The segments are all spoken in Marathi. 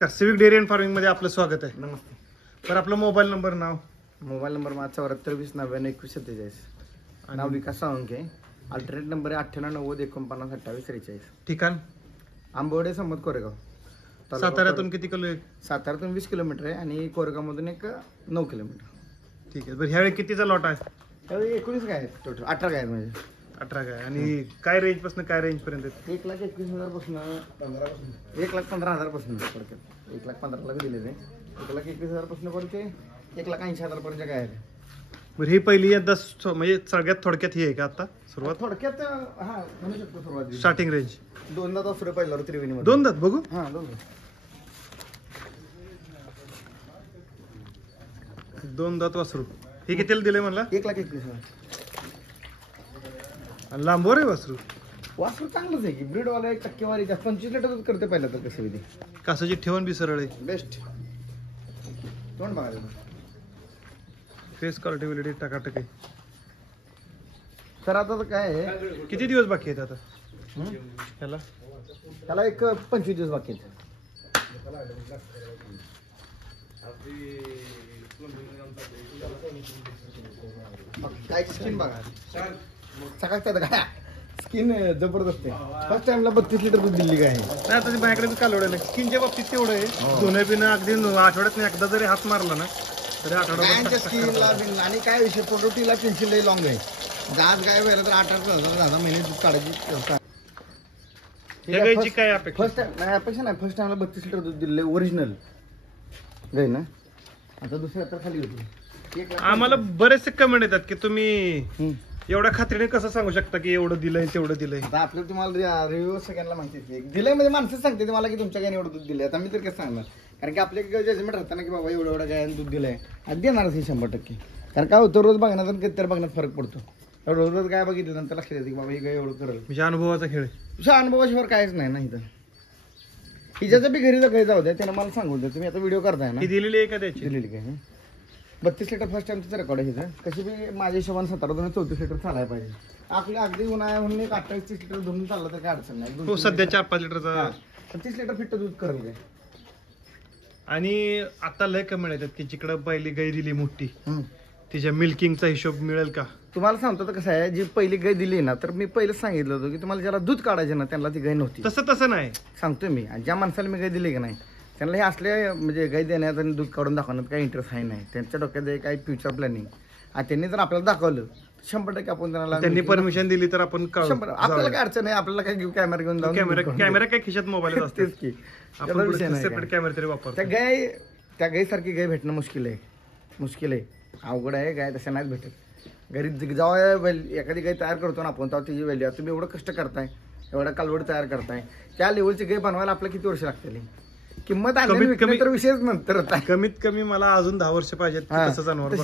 सिविक डेअरी अँड फार्मिंग मध्ये आपलं स्वागत आहे. नमस्ते. तर आपला मोबाईल नंबर नाव मोबाईल नंबर माझा 74 20 99 21 47. नाव विकास साळुंखे. अल्टरनेट नंबर आहे 98 90 49 28 43. ठिकाण आंबवडे संमत कोरेगाव. साताऱ्यातून किती किलो आहे? साताऱ्यातून 20 किलोमीटर आहे आणि कोरेगावमधून एक 9 किलोमीटर. ठीक आहे. बरं ह्यावेळी कितीचा लॉट आहे? त्यावेळी 19 गाय आहेत टोटल. 18 गाय आहेत म्हणजे 18 काय. आणि काय रेंज पासून काय रेंज पर्यंत आहे? 1,21,000 पासून 1,15,000 पासून थोडक्यात 1,15,000 दिले ते 1,21,000 पासून पर्यंत 1,80,000 पर्यंत गाय आहेत. बरं ही पहिली एकदा म्हणजे सगळ्यात थोडक्यात ही आहे का आता सुरुवात? थोडक्यात हा म्हणू शकतो सुरुवात. स्टार्टिंग रेंज दोनदा तास पुढे पहिला त्रिवेणी दोन दात बघू. हा दोन दोन दात वासरू. हे कितीला दिले म्हणला? 1,21,000. आणि लांबवर आहे वासरू. वासरू चांगलंच आहे की ब्रीडवाला 1 टक्केवारी 25 लिटर दूध करते पहिला तर कसं विधी कासाची ठेवण बी सरळ आहे. बेस्ट तोंड बघायला. फेस क्वालिटी टकाटक आहे. तर आता तर काय आहे किती दिवस बाकी आहेत आता ह्याला? त्याला एक 25 दिवस बाकी आहेत. काय स्किन बघा सकाळ काय स्किन जबरदस्त आहे. फर्स्ट टाइमला 32 लिटर दूध दिली काय नाही आता ते माझ्याकडे कालवडेल स्किनच्या बाबतीत तेवढं आहे. दोन्ही पिणं अगदी आठवड्यात एकदा जरी हात मारला ना तरी आठवड्यात स्किनला आणि काय विषय प्रोडक्टीला पेन्सिल लई लॉंग आहे. आज काय व्हायला तर 8-10 महिने दूध काढायची. गायची काय अपेक्षा? फर्स्ट टाइम नाही अपेक्षा नाही. फर्स्ट टाइमला 32 लिटर दूध दिले ओरिजिनल गाय ना. आता दुसऱ्या तर खाली होती. आम्हाला बरेचसे कमेंट येतात की तुम्ही एवढ्या खात्रीने कसं सांगू शकता की एवढं दिलंय तेवढं दिलंय? आता आपलं तुम्हाला रिव्ह्यू सगळ्यांना माहिती आहे. दिलंय म्हणजे माणसं सांगते तुम्हाला की तुमच्या गायने एवढं दूध दिलंय. आता मी तर कसं सांगणार कारण की आपल्या जजमेंट राहतं ना की बाबा एवढं एवढं गायने दूध दिलंय आणि देणारच हे 100%. कारण काय होतं रोज बघण्यात आणि कधीतरी बघण्यात फरक पडतो. रोज रोज गाय बघितलं नंतर लक्षात येते की बाबा ही गाय एवढं करेल. म्हणजे अनुभवाचा खेळ आहे. तुझ्या अनुभवाशिवाय काहीच नाही ना इथं. हिच्याचं बी घरी गाय जाऊ द्या त्यानं मला सांगू द्या. तुम्ही आता व्हिडिओ करताय ना ही दिलेली आहे का त्याची? दिलेली काय 32 लिटर फर्स्ट टाइमचं रेकॉर्ड आहे हिचं. कशी बी माझ्या हिशोबाने 17-34 लिटर चालायला पाहिजे. आपल्या अगदी उन्हाळ्या म्हणून एक 28-30 लिटर धरून चाललं तर काय अडचण नाही. हो सध्या 4-5 लिटरचा 30 लिटर फिट्ट दूध करेल काय. आणि आता लय कमेंट येतात की जिकडं पहिली गाय दिली मोठी तिच्या मिल्किंगचा हिशोब मिळेल का? तुम्हाला सांगतो तर कसं आहे जी पहिली गाय दिली ना तर मी पहिलेच सांगितलं होतं की तुम्हाला ज्याला दूध काढायचं ना त्यांना ती गाय नव्हती. तसं नाही सांगतोय मी. आणि ज्या माणसाला मी गाय दिली की नाही त्यांना हे असले म्हणजे गाय देण्यात आणि दूध काढून दाखवण्यात काही इंटरेस्ट आहे नाही. त्यांच्या डोक्यात काही फ्युचर प्लॅनिंग आणि त्यांनी जर आपल्याला दाखवलं 100% आपण त्यांनी परमिशन दिली तर आपण आपल्याला काय अडचण आहे. आपल्याला काय घेऊ कॅमेरा घेऊन जाऊन कॅमेरा काय खिशात मोबाईल असतेच की आपण सेपरेट कॅमेरा तरी वापरतो. त्या गायसारखी गाय भेटणं मुश्किल आहे. अवघड आहे. गाय तशा नाहीच भेटत. घरी जेव्हा एखादी गाय तयार करतो ना आपण तेव्हा तिची व्हॅल्यू. तुम्ही एवढं कष्ट करताय एवढा कालवड तयार करताय त्या लेवलची गाय बनवायला आपल्याला किती वर्ष लागतील? किंमत आणली तर विषयच नंतर होता. कमीत कमी मला अजून 10 वर्ष पाहिजेत तसं जनावर.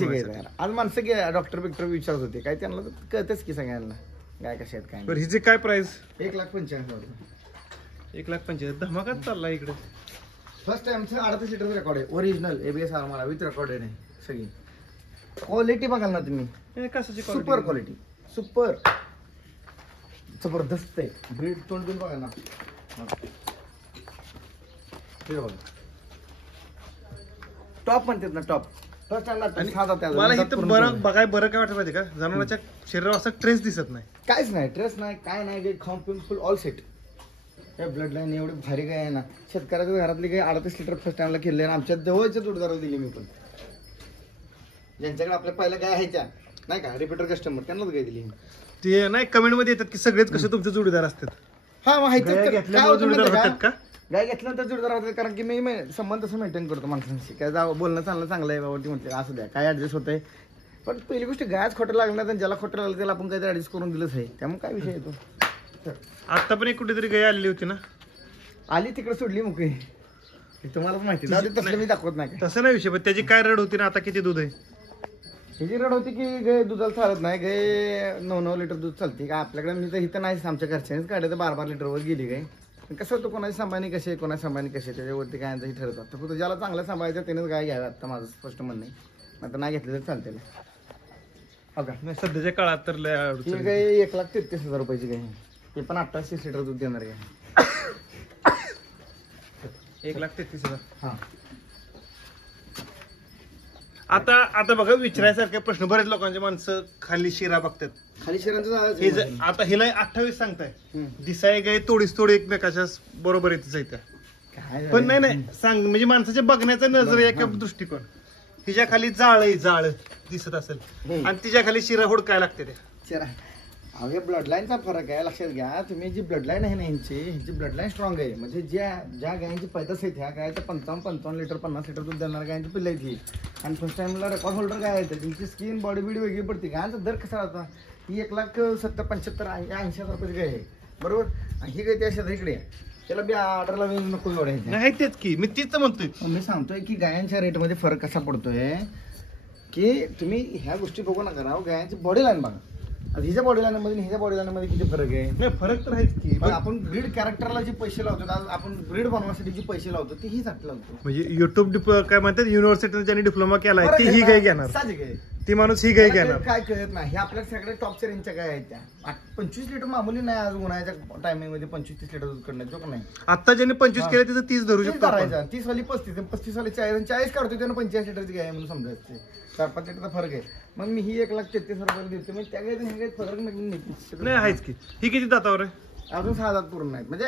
आज माणसं डॉक्टर विचारत होते काय त्यांना कळतेच की सगळ्यांना गाय कशा आहेत काय. बरं हिची काय प्राइस? 1,85,000. 1,85,000 धमाकाच चालला इकडे. फर्स्ट टाइमचं 38 लिटरचं रेकॉर्ड आहे. ओरिजिनल ABS आम्हाला विथ रेकॉर्डेड आहे. सगळी क्वालिटी बघाल ना तुम्ही. कशाची सुपर क्वालिटी सुपर जबरदस्त आहे. ब्रीड तोंड देऊन बघा ना. टॉप म्हणतात ना टॉप. मला इथं बरं काय वाटत माहिती का जनावरांच्या शरीरावर असा ट्रेस दिसत नाही. काहीच नाही ट्रेस नाही काय नाही. खाऊन पिऊन फुल ऑल सेट. काय ब्लड लाईन एवढी भारी गाय आहे ना. शेतकऱ्याच्या घरातली गाय 38 लिटर फर्स्ट टाइमला केले आणि आमच्या जवळच्या जोडदाराला दिली मी पण. ज्यांच्याकडे आपल्या पहिल्या गाय आहेत त्या नाही का रिपीटर कस्टमर त्यांनाच गाय दिली. ते नाही कमेंट मध्ये येतात की सगळेच कसे तुमचे जोडीदार असतात. हा माहिती जोडीदार होतात का? गाय घेतल्यानंतर जोडदार होतात कारण की मी संबंध तसं मेंटेन करतो माणसांशी. काय बोलणं चांगलं आहे बाबा ती म्हटलं असं द्या काय ऍडजस्ट होतंय. पण पहिली गोष्ट गायच खोटं लागलं नाही. ज्याला खोटं लागलं त्याला आपण काहीतरी ऍडजस्ट करून दिलंच आहे. त्यामुळे काय विषय येतो. आता पण एक कुठेतरी गाय आलेली होती ना. आली तिकडे सोडली मोकळी. तुम्हाला पण माहिती तसं मी दाखवत नाही. तसं नाही विषय पण त्याची काय रड होती ना. आता किती दूध आहे? त्याची रड होती की गाय दुधाला चालत नाही. गाय 9-9 लिटर दूध चालते का आपल्याकडे. मी तर इथं नाहीच आमच्या घरच्यांनीच काढलं तर 12-12 लिटरवर गेली गाय. कसं होतं कोणाची सांभाळणी कशी आहे कोणाची सांभाळणी कशी आहे त्याच्यावरती गायांचंही ठरवतात. तर फक्त ज्याला चांगलं सांभाळायचं त्यानेच गाय घ्यावी. आता माझं स्पष्ट म्हणणं आहे. आता नाही घेतलं तर चालते. हो का नाही सध्याच्या काळात तर गाय 1,33,000 रुपयाची गाय. ते पण 28 लिटर दूध देणार गाय. 1,33,000. हा आता आता बघा विचारायसारखे प्रश्न बरेच लोकांचे माणसं खाली शिरा बघतात. खाली शिरांचं हे आता हिला 28 सांगताय, दिसाय गाय तोडीस तोडी एकमेकाच्या बरोबर येतच आहे त्या. काय पण नाही सांग म्हणजे माणसाच्या बघण्याचा नजर एका दृष्टिकोन. तिच्या खाली जाळ दिसत असेल आणि तिच्या खाली शिरा हुडकाय लागते त्या. शिरा अहो हे ब्लड लाईनचा फरक आहे, लक्षात घ्या तुम्ही. जी ब्लड लाईन आहे ना ह्यांची ब्लड लाईन स्ट्रॉंग आहे. म्हणजे ज्या गायांची पैदास आहेत ह्या गायचं 55 लिटर 50 लिटर दूध देणार गायांची पिल्लं आहेत ही. आणि फर्स्ट टाइमला रेकॉर्ड होल्डर काय आहे त्यांची स्किन बॉडी बिडी वेगळी पडते. गायांचा दर कसा राहता, ही 1,70,75,80,000 रुपयाची गाय आहे बरोबर. आणि ही गाय त्या शेतात इकडे त्याला बी ऑर्डरला नको एवढे. नाही तेच की मी तीच म्हणतोय. मी सांगतोय की गायांच्या रेटमध्ये फरक कसा पडतोय की तुम्ही ह्या गोष्टी बघू नका राव. गायांची बॉडी लाईन बघा. हिच्या बॉडी लाईन मध्ये हिच्या बॉडी लाईन मध्ये किती फरक आहे. नाही फरक तर आहेच की. पण आपण ब्रीड कॅरेक्टरला जे पैसे लावतो, आज आपण ब्रीड बनवण्यासाठी जे पैसे लावतो ते हीच आपल्याला लावतो. म्हणजे युट्यूब काय म्हणतात युनिव्हर्सिटीने ज्यांनी डिप्लोमा केलाय ती ही गाय घेणार, साहजिक आहे. ती माणूस ही गाय घेणार. काय कळत नाही. हे आपल्या सगळ्या टॉपच्या रेंजच्या गाय आहेत त्या. 25 लिटर मामूली नाही आज उन्हाळ्याच्या टायमिंग मध्ये 25-30 लिटर दूध कडणं जोक नाही. आता ज्यांनी 25 केलं तिथं 30 धरू शकतो आपण. 30 वाली 35 वाली 40 काढतो त्यानं 85 लिटरची गाय म्हणून समजायचं. 4-5 लिटरचा फरक आहे. मग मी ही 1,33,000 रुपये देतो. मग त्या गायचं हे फरक नाही आहेच की. ही किती दातावर आहे. अजून 6 दात पूर्ण नाहीत. म्हणजे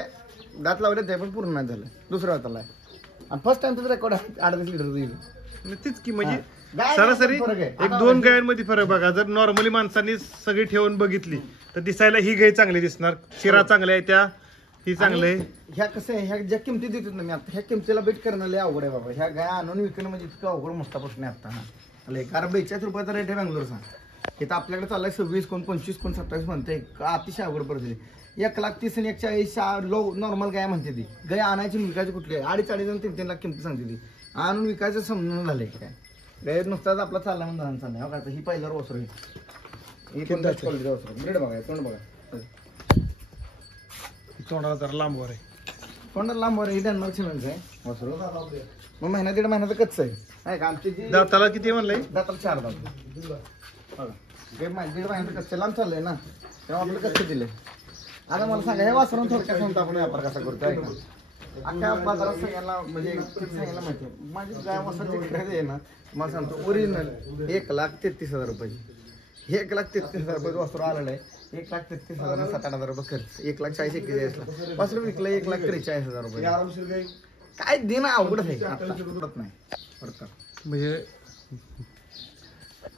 दात लावले ते पण पूर्ण नाही झालं. दुसऱ्या दाताला आहे. आणि फर्स्ट टाइम तुझं रेकॉर्ड आहे 38 लिटर येईल. तीच की. म्हणजे सरासरी 1-2 गायांमध्ये फरक बघा. जर नॉर्मली माणसांनी सगळी ठेवून बघितली तर दिसायला ही गाय चांगली दिसणार. शिरा चांगल्या आहे त्या, ही चांगलं आहे. ह्या कसं आहे, ह्या ज्या किमती देतात ना मी आता, ह्या किमतीला बेट करणं लय अवघड आहे बाबा. ह्या गाय आणून विकणं म्हणजे इतकं अवघड मोठा प्रश्न आहे आता. कारण 42 रुपयाचा रेट आहे बँगलोरचा. इथं आपल्याकडे चाललाय 26, कोण 25, कोण 27 म्हणते. अतिशय अवघड परिस्थिती. 1,30,000 आणि 140 लो नॉर्मल गाय म्हणते ती. गाय आणायची विकायची कुठली आहे. 2.5 आणि 3 लाख किमती सांगते ती. आणून विकायचं समजून झालंय काय. गाय नुकताच आपला चालला म्हणून धान चाललाय. हो का, ही पहिल्यावर वसरू आहे. ही कोणत्या क्वालिटीचा वसरू. ब्रेड बघा, तोंड बघा. तोंडाला जरा लांबवर आहे. तोंडाला लांबवर ही डेन्मार्क सिमेंटचं आहे वसरू. मग महिना 1.5 महिन्याचं कच्चं आहे का. आमची जी दाताला किती म्हणलंय. दाताला 4 दात. बघा 1.5 महिन्याचं कच्चं लांब चाललंय ना, तेव्हा आपलं कच्चं दिलंय. आता मला सांगा, हे वासरून थोडक्यात सांगतो आपण व्यापार कसा करतो आहे का. अख्ख्या बाजारात सगळ्यांना म्हणजे सगळ्यांना माहिती आहे. माझी गाय वासराची खरेदी आहे ना, मला सांगतो ओरिजिनल 1,33,000 रुपये. 1,33,000 रुपये वासरू आलेलं आहे. 1,33,000 7-8 रुपये खर्च. 1,40,000-41,000 वासरू विकलं 1,43,000 रुपये. काय देणं अवघड आहे पडत नाही पडतात. म्हणजे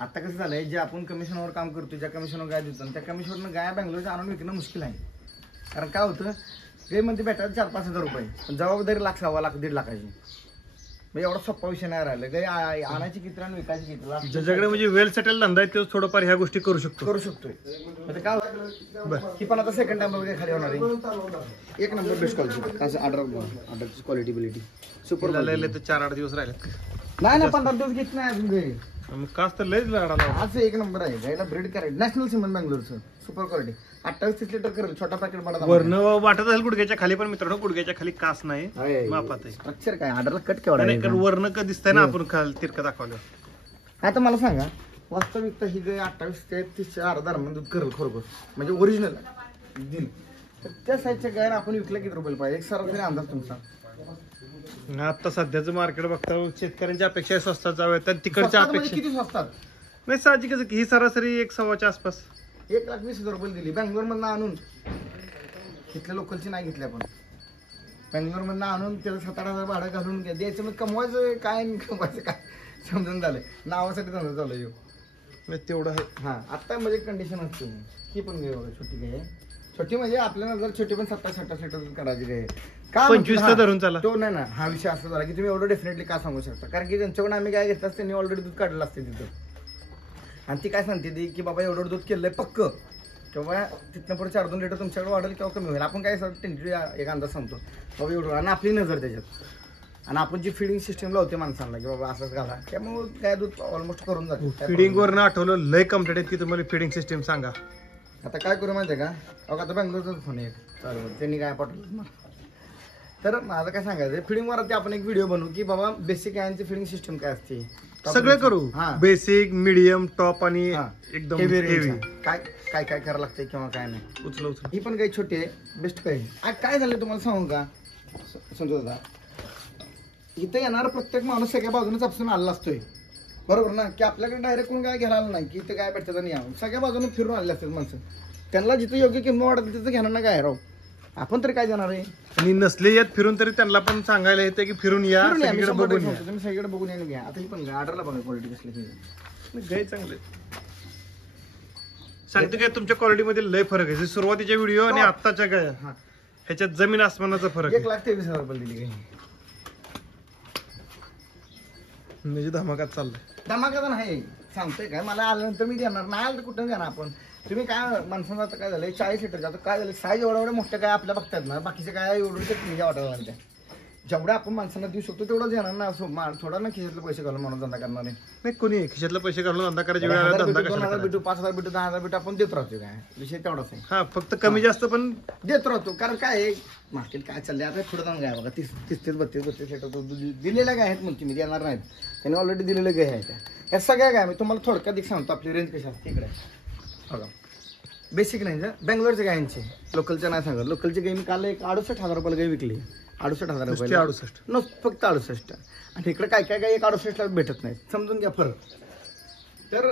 आता कसं झालंय, जे आपण कमिशनवर काम करतो, ज्या कमिशनवर गाय देतो त्या कमिशनवरनं गाय बँगलोरच्या आणून विकणं मुश्किल आहे. कारण काय होतं, गाय मध्ये भेटायला 4-5 हजार रुपये, पण जबाबदारी 1,00,000, 1,00,000, 1.5 लाखाची. म्हणजे एवढा सोपा विषय नाही राहिला. गाय आणायची किती आणि विकायची किती. ज्याच्याकडे म्हणजे वेल सेटल धंदा आहे तो थोडंफार ह्या गोष्टी करू शकतोय. म्हणजे काय ही पण आता सेकंड टाइम वगैरे खाली होणार आहे. 1 नंबर बेस्ट क्वालिटी. असं ऑर्डरची क्वालिटी बिलिटी सुपर. 4-8 दिवस राहिले. नाही ना 15 दिवस घेत नाही अजून घरी. मग कास तर लयच लाडाला. आज 1 नंबर आहे. गायला ब्रीड करायचं नॅशनल सिमेंट बँगलोरचं सुपर क्वालिटी. 28-30 लिटर करेल. छोटा पॅकेट बडा वरण वाटत असेल गुडघ्याच्या खाली, पण मित्रांनो गुडघ्याच्या खाली कास नाही, मापात आहे. स्ट्रक्चर काय ऑर्डरला कट केवढा नाही कारण वर्ण का दिसतंय ना आपण खाली तिरकं दाखवलं. आता मला सांगा, वास्तविकता ही गाय 28 ते 30 दरम्यान दूध करेल खरोखर, म्हणजे ओरिजिनल दिन. तर त्या साईजच्या गायला आपण विकल्या किती रुपये पाहिजे, एक सरासरी अंदाज तुमचा. आता सध्याचं मार्केट बघता शेतकऱ्यांच्या अपेक्षा स्वस्तात जाव्यात, तर तिकडच्या स्वस्तात म्हणजे अपेक्षा किती स्वस्तात. नाही साहजिकच आहे की ही सरासरी 1.25 आसपास. 1,20,000 रुपये दिली बँगलोर मधनं आणून. इथल्या लोकलची नाही घेतली आपण. बँगलोर मधनं आणून त्याला 7-8 हजार भाडं घालून द्यायचं. मग कमवायचं काय आणि कमवायचं काय समजून झालंय. नावासाठी धंदा चालू आहे नाही तेवढं आहे. हा आता म्हणजे कंडिशन असते ही पण गाय बघा, छोटी गाय. छोटी म्हणजे आपल्याला जर छोटी पण 27-28 लिटर करायची गाय का 25 धरून चला तो नाही ना. हा विषय असा झाला की तुम्ही एवढं डेफिनेटली का सांगू शकता, कारण की त्यांच्याकडून आम्ही काय घेतलं त्यांनी ऑलरेडी दूध काढलं असते तिथं. आणि ती काय सांगते ती की बाबा एवढं दूध केलंय पक्क, किंवा तिथनं पुढे 4-2 लिटर तुमच्याकडे वाढेल किंवा कमी होईल. आपण काय टेंटेटिव्ह एक अंदाज सांगतो बाबा एवढं, आणि आपली नजर त्याच्यात. आणि आपण जी फिडिंग सिस्टम लावते माणसांना की बाबा असंच घाला, त्यामुळे काय दूध ऑलमोस्ट करून जाते. फिडिंग वरनं आठवलं लय कम्प्लीट आहे की तुम्हाला फिडिंग सिस्टीम सांगा. आता काय करू माहिती आहे का, अगं आता बँगलोरचाच फोन आहे चालू, त्यांनी काय पाठवलं. तर माझं काय सांगायचं, फिडिंगवर ते आपण एक व्हिडिओ बनवू की बाबा बेसिक गायांची फिडिंग सिस्टम काय असते, सगळं करू. बेसिक, मीडियम, टॉप आणि एकदम हेवी काय काय काय करायला लागतंय किंवा काय नाही. उचल. ही पण काही छोटी आहे, बेस्ट काही. आज काय झालं तुम्हाला सांगू का संतोष दादा, इथं येणारा प्रत्येक माणूस सगळ्या बाजूने चापसून आलेला असतोय, बरोबर ना, की आपल्याकडे डायरेक्ट कोण काय घ्यायला आलं नाही की इथं काय भेटतं आणि यावं, सगळ्या बाजूने फिरून आलेले असतात माणसं. त्यांना जिथं योग्य किंमत वाटत तिथं घेणार ना काय राव, आपण तरी काय देणार आहे. आणि नसले येत फिरून तरी त्यांना पण सांगायला येते की फिरून या, फिरून या, मी सगळीकडे 100% बघून या. सांगतो, तुम्ही सगळीकडे बघून या घ्या. आता ही पण ऑर्डरला बघा क्वालिटी कसली गाय चांगले सांगते काय तुमच्या क्वालिटी मध्ये लय फरक आहे. जे सुरुवातीच्या व्हिडिओ आणि आत्ताच्या गाय हा. ह्याच्यात जमीन आसमानाचा फरक आहे. 1,23,000 रुपये दिली काही म्हणजे धमाकात चाललाय. धमाका नाही सांगतोय काय, मला आल्यानंतर मी देणार नाही, आलं तर कुठं देणार आपण. तुम्ही काय माणसांना आता काय झालंय 40 लिटरचं, आता काय झालं साईज एवढ्या मोठ्या काय आपल्या बघतात ना, बाकीचे काय एवढं ते तुम्ही वाटायला लागल्या. जेवढं आपण माणसांना देऊ शकतो तेवढं देणार ना, असो थोडा ना खिशातले पैसे घालून म्हणून धंदा करणार नाही. नाही कोणी खिशातले पैसे घालून धंदा करायच्या वेळेला 1,000 धंदा भेटू, कशाला 2,000 करायचा? भेटू, 5,000 भेटू, 10,000 भेटू, आपण देत राहतो. काय विषय तेवढाच आहे, हा फक्त कमी जास्त पण देत राहतो. कारण काय आहे मार्केट काय चाललंय आता, थोडं जाऊन गाय बघा 30-32 लिटर दूध दिलेल्या गाय आहेत म्हणते मी, देणार नाहीत, त्यांनी ऑलरेडी दिलेल्या गाय आहेत. ह्या सगळ्या गाय मी तुम्हाला थोडक्यात एक सांगतो आपली रेंज कशी असते इकडे बघा. बेसिक रेंज बेंगलोरच्या गायांची, लोकलच्या नाही सांगत. लोकलची गाय मी काल एक 68,000 रुपयाला गाय विकली, 68,000 रुपये 68. न फक्त 68. आणि इकडे काय काय गाय एक 68 ला भेटत नाही, समजून घ्या फरक. तर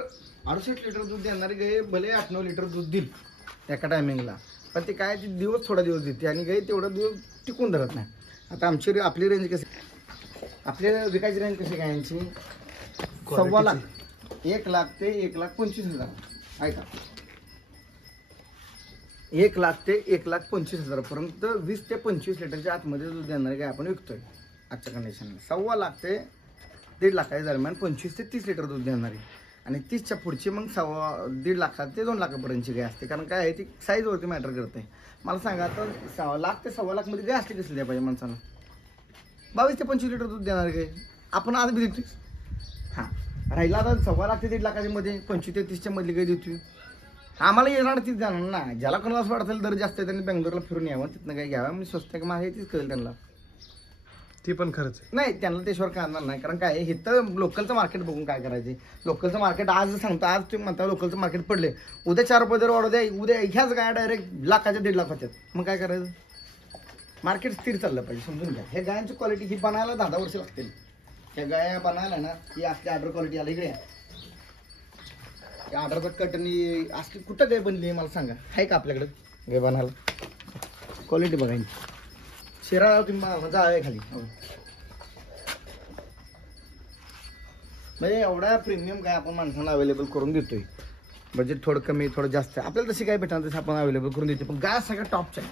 68 लिटर दूध देणारी गाय भले 8-9 लिटर दूध देईल एका टायमिंगला, पण ते काय ते दिवस थोडा दिवस देते आणि गाय तेवढा दिवस टिकून धरत नाही. आता आमची आपली रेंज कशी, आपल्या विकायची रेंज कशी गायांची 1.25 लाख, 1 लाख ते 1,25,000. ऐका, 1 लाख ते 1,25,000 पर्यंत 20 ते 25 लिटरच्या आतमध्ये दूध देणारे गाय आपण विकतोय आजच्या कंडिशनला. 1.25 लाख ते 1.5 लाखाच्या दरम्यान 25 ते 30 लिटर दूध देणारी, आणि 30च्या पुढची मग 1.5 लाख ते 2 लाखापर्यंतची गाय असते. कारण काय आहे ती साईजवरती मॅटर करते. मला सांगा आता 1.5 लाख ते 1.25 लाख मध्ये गाय असली कसली द्या पाहिजे माणसाला, 22 ते 25 लिटर दूध देणारी गाय आपण आज बी देतोय. हां राहिला आता 1.25 लाख ते 1.5 लाखाच्या मध्ये 25 ते 30च्या मधली गाय देतोय. आम्हाला येणार तीच जाणार ना, ज्याला कोणाला असं वाटतं दर जास्त आहे त्यांनी बेंगलोरला फिरून यावं, तिथनं काही घ्यावं. मी स्वस्त आहे मागे तीच कळेल त्यांना, ती पण खरंच आहे. नाही त्यांना त्याशिवाय करणार नाही. कारण काय हे तर लोकलचं मार्केट बघून काय करायचे. लोकलचं मार्केट आज सांगता, आज तुम्ही म्हणता लोकलचं मार्केट पडले, उद्या 4 रुपये दर वाढू द्या, उद्या ह्याच काय डायरेक्ट लाखाच्या 1.5 लाख होत्यात, मग काय करायचं. मार्केट स्थिर चाललं पाहिजे, समजून घ्या. हे गायांची क्वालिटी ही बनायला 10 वर्ष लागतील. ह्या गाया बनायला ना ही असली ऑर्डर क्वालिटी आली इकडे, ऑर्डरचा कटनी असली कुठं गाय बनली मला सांगा, आहे का आपल्याकडे गाय बनायला. क्वालिटी बघा, शिरा तुम्ही जा आहे खाली, म्हणजे एवढा प्रीमियम काय आपण माणसांना अवेलेबल करून देतोय. बजेट थोडं कमी थोडं जास्त आपल्याला तशी काय भेटणार तसं आपण अवेलेबल करून देतो. पण गाय सगळ्या टॉपच्या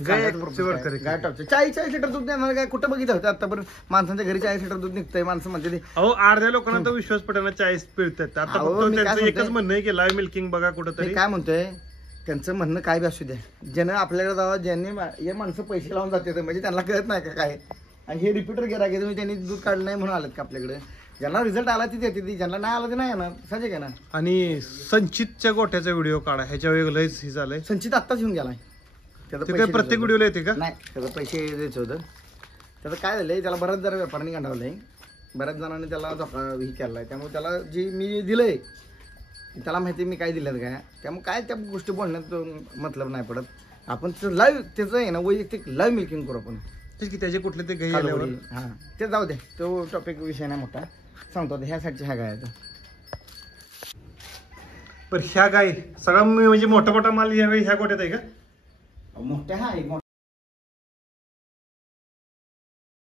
गाय टॉपच्या 40 लिटर दूध देणार काय कुठं बघितलं होतं आतापर्यंत. माणसांच्या घरी 40 लिटर दूध निघतंय, माणसं म्हणते ते अहो अर्ध्या लोकांना तर विश्वास पटायला 40 पिळतात. आता फक्त त्यांचं एकच म्हणणं आहे की लाईव्ह मिल्किंग बघा कुठंतरी. काय म्हणतोय त्यांचं म्हणणं काय बी असू द्या, ज्यानं आपल्याकडे जावं, ज्यांनी हे माणसं पैसे लावून जाते म्हणजे त्यांना कळत नाही का काय. आणि हे रिपीटर गिरायक आहे, तुम्ही त्यांनी दूध काढलं नाही म्हणून आलं का आपल्याकडे. ज्यांना रिझल्ट आला ती देते ती, ज्यांना नाही आला ते नाही येणार, साहजिक आहे ना. आणि संचितच्या गोठ्याचा व्हिडिओ काढा, ह्याच्या वेळेला लयच हे झालंय. संचित आत्ताच येऊन गेलाय, ते काय प्रत्येक व्हिडिओला येते का. नाही त्याचं पैसे द्यायचं होतं. त्याचं काय झालंय, त्याला बऱ्याच जरा व्यापाऱ्यांनी गांडवलंय, बऱ्याच जणांनी त्याला धोका ही केलाय. त्यामुळे त्याला जी मी दिलंय त्याला माहिती मी काय दिलं काय, त्यामुळे काय त्या गोष्टी बोलण्यात मतलब नाही पडत. आपण लाईव्ह त्याचं आहे ना वैयक्तिक लाईव्ह मिल्किंग करू आपण. तेच की त्याचे कुठले ते गाई कालवडी, आल्यावर हां ते जाऊ दे, तो टॉपिक विषय नाही मोठा. सांगतो ह्या साईडच्या ह्या गाय पण ह्या गाई सगळा म्हणजे मोठा मोठा माल यावेळी ह्या गोट्यात आहे का. मोठ्या हा